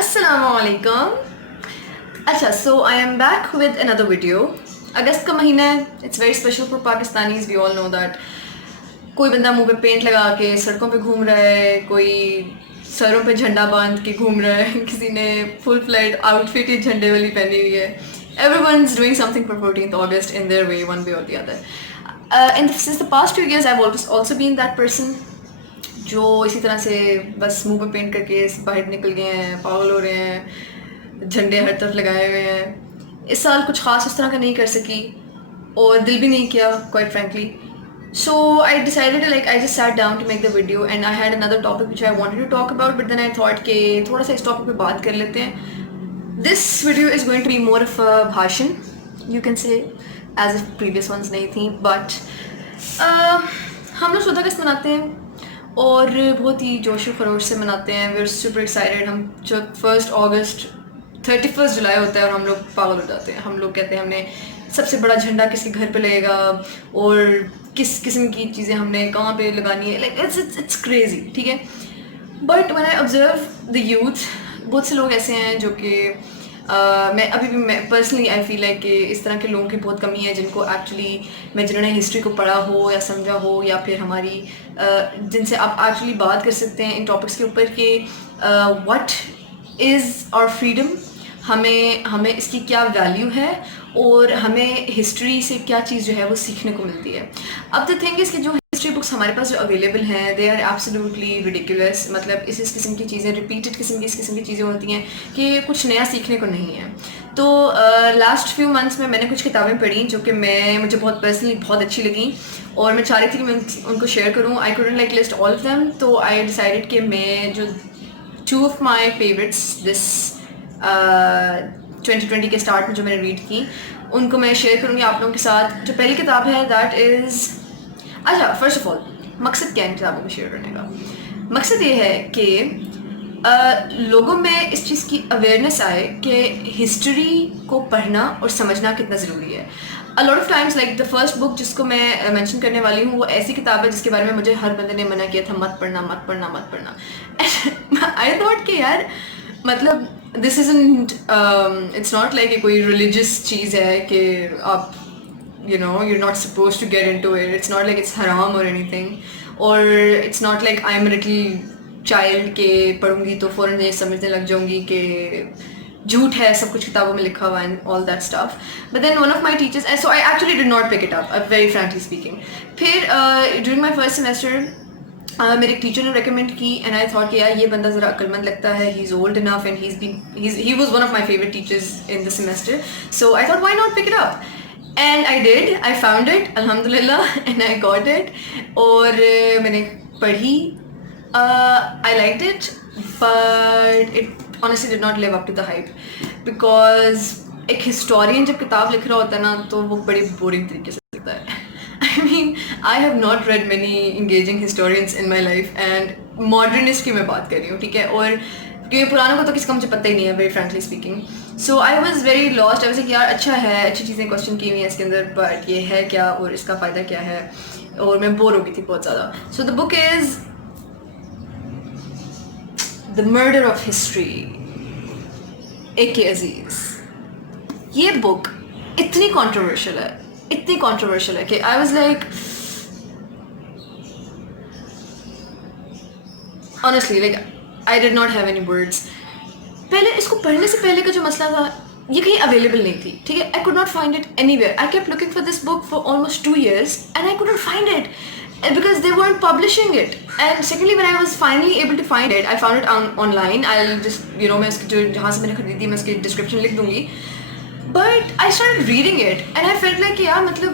Assalamualaikum. अच्छा, so I am back with another video. अगस्त का महीना है. It's very special for Pakistanis. We all know that. कोई बंदा मुंह पे पेंट लगा के सड़कों पे घूम रहा है, कोई सरों पे झंडा बांध के घूम रहा है, किसी ने फुल फ्लैट आउटफिट ही झंडे वाली पहनी हुई है. Everyone's doing something for 14th August in their way, one way or the other. Since the past 2 years, I've also been that person जो इसी तरह से बस मुंह पे पेंट करके बाहर निकल गए हैं, पागल हो रहे हैं, झंडे हर तरफ लगाए हुए हैं. इस साल कुछ ख़ास उस तरह का नहीं कर सकी और दिल भी नहीं किया, quite frankly. So I decided I just sat down to make the video and I had another topic which I wanted to talk about, but then I thought कि थोड़ा सा इस टॉपिक पे बात कर लेते हैं. This video is going to be more of a भाषण, you can say, as if previous ones नहीं थी, but हम लोग 14 अगस्त मनाते हैं और बहुत ही जोश खरोश से मनाते हैं. We are super excited. हम जब 1 अगस्त 31 जुलाई होता है और हम लोग पागल हो जाते हैं. हम लोग कहते हैं हमने सबसे बड़ा झंडा किसके घर पे लगेगा और किस किस्म की चीज़ें हमने कहाँ पे लगानी है. लाइक इट्स क्रेजी, ठीक है. But when I observe the youth, बहुत से लोग ऐसे हैं जो कि मैं अभी भी मैं पर्सनली आई फील लाइक कि इस तरह के लोगों की बहुत कमी है जिनको एक्चुअली जिन्होंने हिस्ट्री को पढ़ा हो या समझा हो या फिर हमारी जिनसे आप एक्चुअली बात कर सकते हैं इन टॉपिक्स के ऊपर कि व्हाट इज़ आवर फ्रीडम, हमें इसकी क्या वैल्यू है और हमें हिस्ट्री से क्या चीज़ जो है वो सीखने को मिलती है. अब द थिंग इज़ कि जो हिस्ट्री बुक्स हमारे पास जो अवेलेबल हैं दे आर एब्सोल्युटली रिडिकुलस. मतलब इस किस्म की चीज़ें, रिपीटेड किस्म की इस किस्म की चीज़ें होती हैं कि कुछ नया सीखने को नहीं है. तो लास्ट फ्यू मंथ्स में मैंने कुछ किताबें पढ़ी जो कि मुझे बहुत पर्सनली बहुत अच्छी लगी और मैं चाह रही थी कि मैं उनको शेयर करूँ. I couldn't like list all of them, तो आई डिसाइडेड कि मैं जो 2 ऑफ माई फेवरेट्स दिस 2020 के स्टार्ट में जो मैंने रीड की उनको मैं शेयर करूँगी आप लोगों के साथ. जो पहली किताब है दैट इज़, अच्छा फर्स्ट ऑफ ऑल मकसद क्या है इन किताबों को शेयर करने का? मकसद ये है कि लोगों में इस चीज़ की अवेयरनेस आए कि हिस्ट्री को पढ़ना और समझना कितना ज़रूरी है. A lot of times like the first book जिसको मैं मेंशन करने वाली हूँ वो ऐसी किताब है जिसके बारे में मुझे हर बंदे ने मना किया था, मत पढ़ना मत पढ़ना मत पढ़ना. आई थॉट कि यार मतलब this isn't, it's not like कोई रिलीजियस चीज़ है कि आप you're not supposed to get into it. It's not like it's haram or anything, or it's not like I'm a little child के पढ़ूंगी तो फ़ौरन ये समझने लग जाऊंगी कि झूठ है सब कुछ किताबों में लिखा हुआ and all that stuff. But then one of my teachers, and so I actually did not pick it up, very frankly speaking. फिर during my first semester मेरे एक टीचर ने रेकमेंड की एंड आई थॉट कि यार ये बंदा ज़रा अक्लमंद लगता है, he is old enough and he was one of my favourite teachers in the semester. So I thought why not pick it up. And I did. I found it, alhamdulillah, and I got it. और मैंने पढ़ी. I liked it, but it honestly did not live up to the hype. Because एक historian जब किताब लिख रहा होता है ना तो वो बड़े boring तरीके से लिखता है. I mean, I have not read many engaging historians in my life, and modernist की मैं बात कर रही हूँ, ठीक है. और क्योंकि पुरानों को तो किसी का मुझे पता ही नहीं है, very frankly speaking. So I was very lost. I was like यार अच्छा है, अच्छी चीज़ें क्वेश्चन की हुई हैं इसके अंदर, बट ये है क्या और इसका फ़ायदा क्या है, और मैं बोर हो गई थी बहुत ज़्यादा. So the book is The Murder of History, A.K. Aziz. ये बुक इतनी controversial है कि I was like, honestly, like I did not have any words. पहले इसको पढ़ने से पहले का जो मसला था ये कहीं अवेलेबल नहीं थी, ठीक है. I could not find it anywhere. I kept looking for this book for almost 2 years and I couldn't find it because they weren't publishing it. And secondly, when I was finally able to find it, I found it online. I'll just मैं इसकी जो जहाँ से मैंने खरीदी मैं उसकी description लिख दूंगी. But I started reading it and I felt like यार मतलब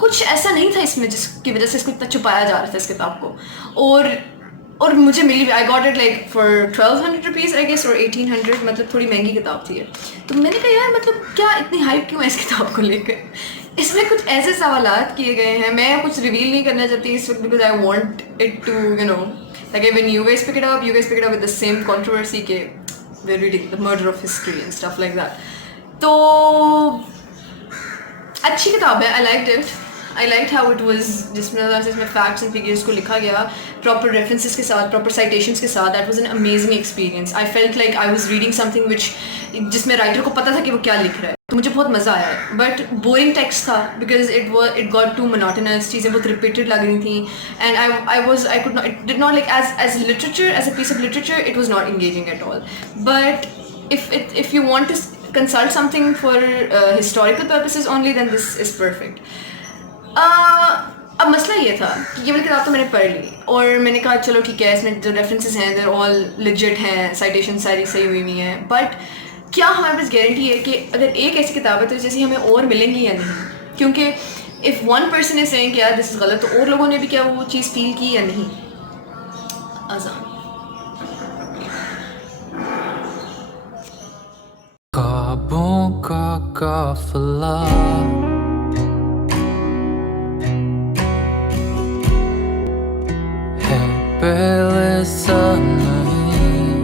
कुछ ऐसा नहीं था इसमें जिसकी वजह से इसको इतना छुपाया जा रहा था इस किताब को. और मुझे मिली, I got it like for 1200 rupees I guess और 1800, मतलब थोड़ी महंगी किताब थी. तो मैंने कहा यार मतलब क्या इतनी हाइप क्यों है इस किताब को लेकर. इसमें कुछ ऐसे सवालात किए गए हैं, मैं कुछ रिवील नहीं करना चाहती इस वक्त because I want it to like when you guys pick it up with the same controversy के we're reading the murder of history and stuff like that. तो अच्छी किताब है, I liked it. I liked how it was जिसमें facts and figures को लिखा गया proper references के साथ, proper citations के साथ. That was an amazing experience. I felt like I was reading something जिसमें writer को पता था कि वो क्या लिख रहा है. तो मुझे बहुत मज़ा आया. But boring text था because it got too monotonous. चीज़ें बहुत repeated लग रही थी. And it did not like as literature, as a piece of literature, it was not engaging at all. But if you want to consult something for historical purposes only, then this is perfect. अब मसला ये था कि ये वाली किताब तो मैंने पढ़ ली और मैंने कहा चलो ठीक है, इसमें जो रेफरेंसेस हैं देयर ऑल लेजिट हैं, साइटेशन सारी सही हुई हुई हैं. बट क्या हमारे पास गारंटी है कि अगर एक ऐसी किताब है तो जैसी हमें और मिलेंगी या नहीं? क्योंकि if one person is saying कि यार दिस इज़ गलत, तो और लोगों ने भी क्या वो चीज़ फील की या नहीं? अज़ान ख्वाबों का काफिला है पहले सा नहीं,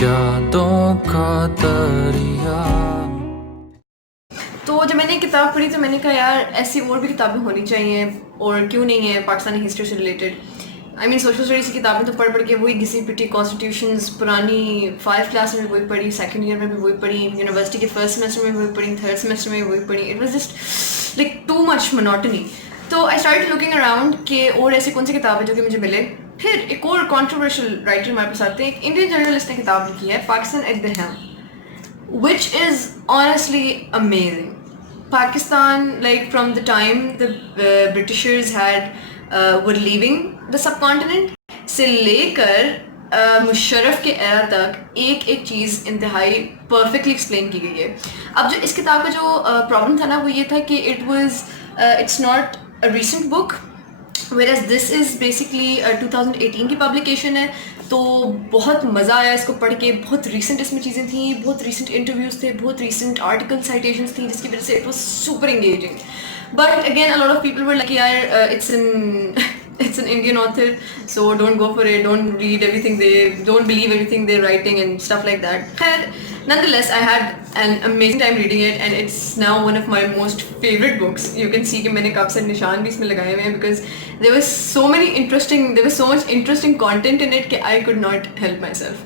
यादों का दरिया. तो जब मैंने किताब पढ़ी तो मैंने कहा यार ऐसी और भी किताबें होनी चाहिए, और क्यों नहीं है पाकिस्तानी हिस्ट्री से related. I mean social studies की किताबें तो पढ़ के वही घिसी पिटी कॉन्स्टिट्यूशंस पुरानी 5th क्लास में वही पढ़ी, 2nd ईयर में भी वही पढ़ी, यूनिवर्सिटी के 1st सेमेस्टर में वही पढ़ी, 3rd सेमेस्टर में वही पढ़ी. It was just like too much monotony. तो आई स्टार्ट लुकिंग अराउंड कि और ऐसी कौन सी किताब है जो कि मुझे मिले. फिर एक और कॉन्ट्रोवर्शियल राइटर हमारे पास आते हैं. एक इंडियन जर्नलिस्ट ने किताब लिखी है Pakistan at the helm, which is honestly amazing. Pakistan, like from the time the Britishers were leaving the subcontinent से लेकर मुशर्रफ के एरा तक एक एक चीज़ इंतहाई परफेक्टली एक्सप्लेन की गई है. अब जो इस किताब का जो प्रॉब्लम था ना वो ये था कि it's not a recent book, whereas this is basically 2018 की पब्लिकेशन है. तो बहुत मज़ा आया इसको पढ़ के. बहुत रीसेंट इसमें चीज़ें थी, बहुत रीसेंट इंटरव्यूज़ थे, बहुत रीसेंट आर्टिकल साइटेशंस थी, जिसकी वजह से it was super engaging. But again a lot of people were like यार it's an Indian author, so don't go for it, don't believe everything they're writing and stuff like that. And nonetheless, I had an amazing time reading it, and it's now one of my most favorite books. You can see कि मैंने काफ़ी सारे निशान भी इसमें लगाए हुए हैं because there was so much interesting content in it कि I could not help myself.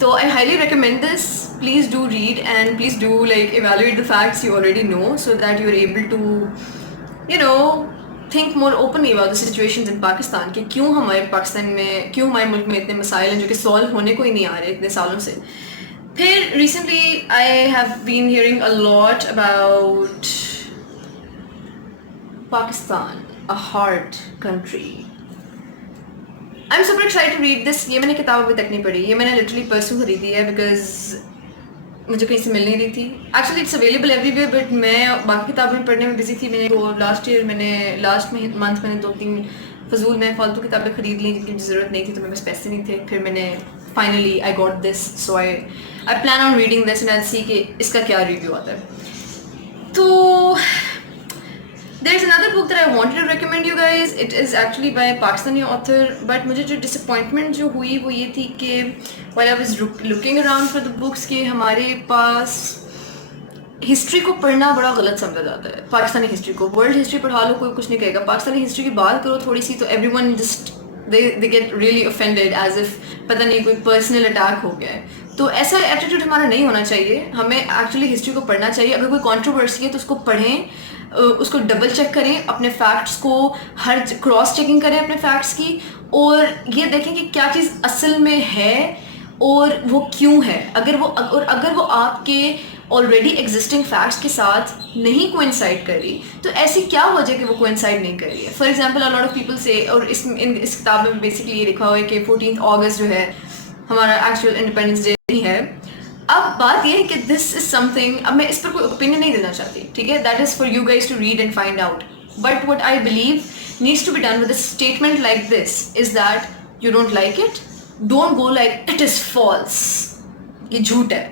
So I highly recommend this. Please do read and please do like evaluate the facts you already know so that you're able to think more openly about the situations in Pakistan कि क्यों हमारे मुल्क में इतने मसाइल हैं जो कि सॉल्व होने को ही नहीं आ रहे इतने सालों से. फिर recently I have been hearing a lot about Pakistan, a hard country. I'm super excited to read this. ये मैंने किताब अभी तक नहीं पढ़ी, ये मैंने literally परसों खरीदी है because मुझे कहीं से मिल नहीं रही थी. Actually it's available everywhere, but मैं बाकी किताबें पढ़ने में बिजी थी. लास्ट मंथ मैंने 2-3 फजूल में फालतू किताबें खरीद ली जिनकी ज़रूरत नहीं थी, तो मेरे पास पैसे नहीं थे. फिर मैंने finally I got this, so I plan on reading this and I see कि इसका क्या रिव्यू आता है. तो there is another book that I wanted to recommend you guys. It is actually by a Pakistani author, but मुझे जो disappointment जो हुई वो ये थी कि while I was looking around for the books कि हमारे पास हिस्ट्री को पढ़ना बड़ा गलत समझा जाता है. पाकिस्तानी हिस्ट्री को, वर्ल्ड हिस्ट्री पढ़ा लो कोई कुछ नहीं कहेगा, पाकिस्तानी हिस्ट्री की बात करो थोड़ी सी तो everyone just they get really offended as if पता नहीं कोई पर्सनल अटैक हो गया है. तो ऐसा एटीट्यूड हमारा नहीं होना चाहिए. हमें एक्चुअली हिस्ट्री को पढ़ना चाहिए. अगर कोई कंट्रोवर्सी है तो उसको पढ़ें, उसको डबल चेक करें, अपने फैक्ट्स को हर क्रॉस चेकिंग करें अपने फैक्ट्स की, और ये देखें कि क्या चीज़ असल में है और वो क्यों है. अगर वो आपके ऑलरेडी एग्जिस्टिंग फैक्ट्स के साथ नहीं कोइंसाइड कर रही तो ऐसी क्या वजह कि वो कोइंसाइड नहीं कर रही है. For example a lot of people से, और इस किताब में बेसिकली ये लिखा हुआ है कि 14 अगस्त जो है हमारा एक्चुअल इंडिपेंडेंस डे नहीं है. अब बात यह है कि दिस इज समथिंग, अब मैं इस पर कोई ओपिनियन नहीं देना चाहती, ठीक है, that is for you guys to read and find out. But what I believe needs to be done with a statement like this is that you don't like it, don't go like it is false, ये झूठ है.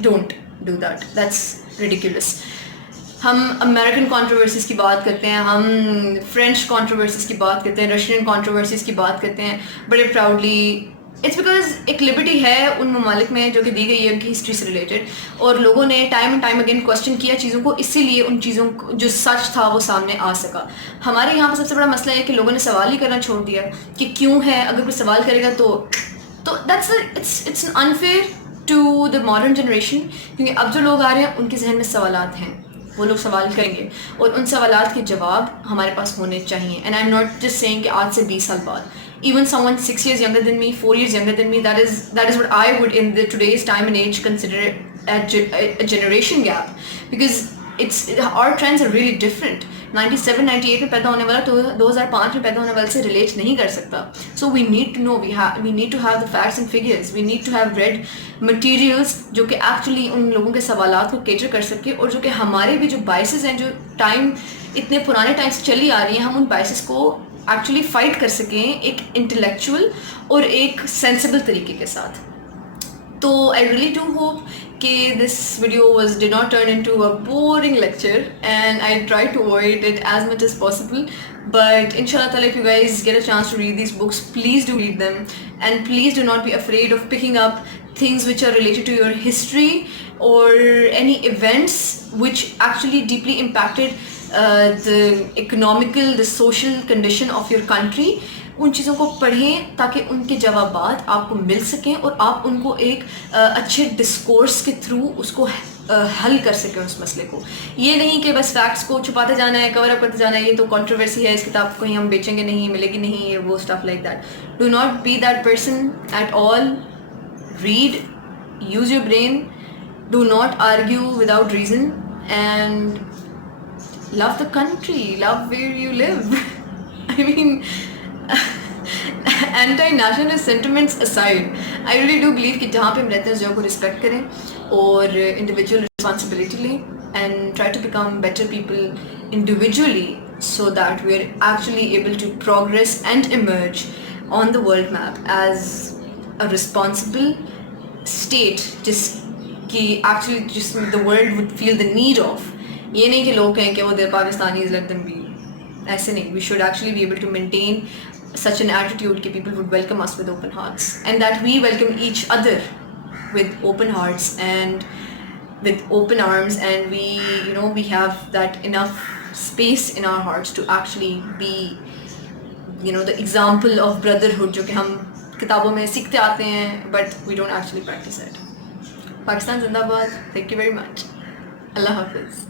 Don't do that, that's ridiculous. हम American controversies की बात करते हैं, हम French controversies की बात करते हैं, रशियन कंट्रोवर्सीज़ की बात करते हैं बड़े प्राउडली, इट्स बिकॉज एक लिबर्टी है उन ममालिक में जो कि दी गई है उनकी हिस्ट्री से रिलेटेड, और लोगों ने time and time again question किया चीज़ों को, इसीलिए उन चीज़ों को जो सच था वो सामने आ सका। हमारे यहाँ पर सबसे बड़ा मसला है कि लोगों ने सवाल ही करना छोड़ दिया कि क्यों है, अगर कोई सवाल करेगा तो that's it's unfair to the modern generation, क्योंकि अब जो लोग आ रहे हैं उनके जहन में सवालात हैं, वो लोग सवाल करेंगे और उन सवालात के जवाब हमारे पास होने चाहिए। And I am not just saying कि आज से 20 साल बाद, even someone 6 years younger than me, 4 years younger than me, that is what I would in the today's time and age consider a generation gap, because our trends are really different. 97 98 में पैदा होने वाला तो 2005 में पैदा होने वाले से रिलेट नहीं कर सकता। So we need to know, we need to have the facts and figures, we need to have read materials जो कि actually उन लोगों के सवालात को cater कर सके, और जो कि हमारे भी जो biases हैं जो टाइम इतने पुराने टाइम से चली आ रही हैं, हम उन biases को एक्चुअली फाइट कर सकें एक इंटेलेक्चुअल और एक सेंसिबल तरीके के साथ। तो आई रियली डू होप कि this video did not turn into a boring lecture, and I try to avoid it as much as possible. But inshallah ta'ala, if you guys get a chance to read these books, please do read them, and please do not be afraid of picking up things which are related to your history or any events which actually deeply impacted the economical, the social condition of your country. उन चीज़ों को पढ़ें ताकि उनके जवाबात आपको मिल सकें और आप उनको एक अच्छे डिस्कोर्स के थ्रू उसको हल कर सकें उस मसले को। ये नहीं कि बस फैक्ट्स को छुपाते जाना है, कवर अप करते जाना है, ये तो कंट्रोवर्सी है, इस किताब को कहीं हम बेचेंगे नहीं, मिलेगी नहीं, वो stuff like that. Do not be that person at all. Read, use your brain, do not argue without reason, and love the country, love where you live. I mean, anti-nationalist sentiments aside, I really do believe कि जहाँ पे हम रहते हैं उस जगह को respect करें और individual responsibility लें and try to become better people individually so that we are actually able to progress and emerge on the world map as a responsible state कि actually just the world would feel the need of. ये नहीं कि लोग कहें कि वो देर Pakistani let them be, ऐसे नहीं। We should actually be able to maintain such an attitude कि people would welcome us with open hearts, and that we welcome each other with open hearts and with open arms, and we have that enough space in our hearts to actually be the example of brotherhood जो कि हम किताबों में सीखते आते हैं but we don't actually practice it. Pakistan जिंदाबाद। Thank you very much. Allah Hafiz.